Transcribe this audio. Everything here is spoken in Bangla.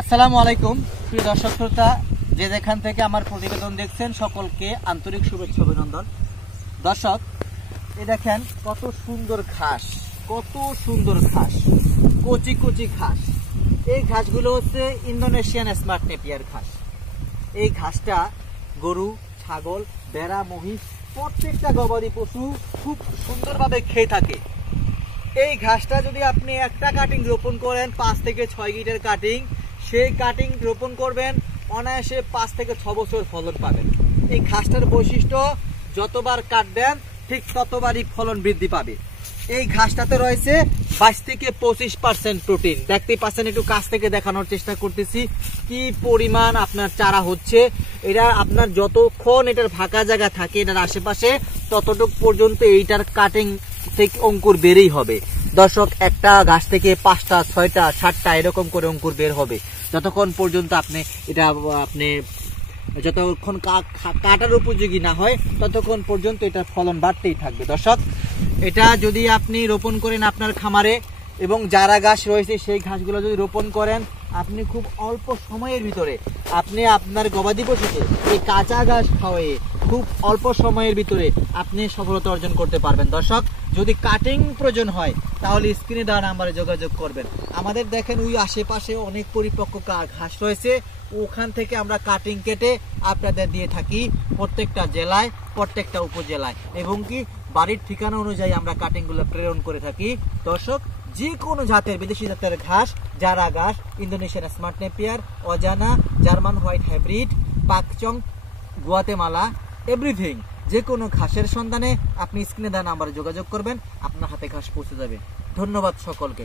আসসালামু আলাইকুম প্রিয় দর্শক শ্রোতা, যে যেখান থেকে আমার প্রতিবেদন দেখছেন সকলকে আন্তরিক শুভেচ্ছা অভিনন্দন। দর্শক, এই দেখেন কত সুন্দর ঘাস, কচি কচি ঘাস। এই ঘাসগুলো হচ্ছে ইন্দোনেশিয়ান স্মার্ট নেপিয়ার ঘাস। এই ঘাসটা গরু, ছাগল, ভেড়া, মহিষ প্রত্যেকটা গবাদি পশু খুব সুন্দরভাবে খেয়ে থাকে। এই ঘাসটা যদি আপনি একটা কাটিং রোপণ করেন 5 থেকে 6 গিটের কাটিং, সেই কাটিং রোপণ করবেন অনায়াসে 5 থেকে 6 বছর ফলন পাবেন। এই ঘাসটার বৈশিষ্ট্য যতবার কাটবেন ঠিক ততবারই ফলন বৃদ্ধি পাবে। এই ঘাসটাতে রয়েছে 22 থেকে 25% প্রোটিন। দেখতেই পাচ্ছেন, একটু কাছ থেকে দেখানোর চেষ্টা করতেছি কি পরিমাণ আপনার চারা হচ্ছে। এটা আপনার যতক্ষণ এটার ফাঁকা জায়গা থাকে এটার আশেপাশে ততটুক পর্যন্ত এইটার কাটিং থেকে অঙ্কুর বেরই হবে। দর্শক, একটা ঘাস থেকে 5টা 6টা 7টা এরকম করে অঙ্কুর বের হবে যতক্ষণ পর্যন্ত আপনি যতক্ষণ কাটার উপযোগী না হয় ততক্ষণ পর্যন্ত এটার ফলন বাড়তেই থাকবে। দর্শক, এটা যদি আপনি রোপণ করেন আপনার খামারে এবং যারা ঘাস রয়েছে সেই ঘাসগুলো যদি রোপণ করেন, আপনি খুব অল্প সময়ের ভিতরে আপনি আপনার গবাদি পশুকে এই কাঁচা ঘাস খাওয়ায়ে খুব অল্প সময়ের ভিতরে আপনি সফলতা অর্জন করতে পারবেন। দর্শক, যদি কাটিং প্রয়োজন হয় তাহলে স্ক্রিনে দেওয়া নাম্বারে যোগাযোগ করবেন। আমাদের দেখেন ওই আশেপাশে অনেক পরিপক্ক ঘাস রয়েছে, ওখান থেকে আমরা কাটিং কেটে আপনাদের দিয়ে থাকি প্রত্যেকটা জেলায়, প্রত্যেকটা উপজেলায়, এবং কি বাড়ির ঠিকানা অনুযায়ী আমরা কাটিংগুলো প্রেরণ করে থাকি। দর্শক, যে কোনো জাতের বিদেশি জাতের ঘাস, জারা ঘাস, ইন্দোনেশিয়ান স্মার্ট নেপিয়ার, অজানা, German white hybrid, Pakchong, Guatemala, everything, যে কোনো ঘাসের সন্ধানে আপনি স্ক্রিনে দেওয়া নাম্বারে যোগাযোগ করবেন, আপনার হাতে ঘাস পৌঁছে যাবে। ধন্যবাদ সকলকে।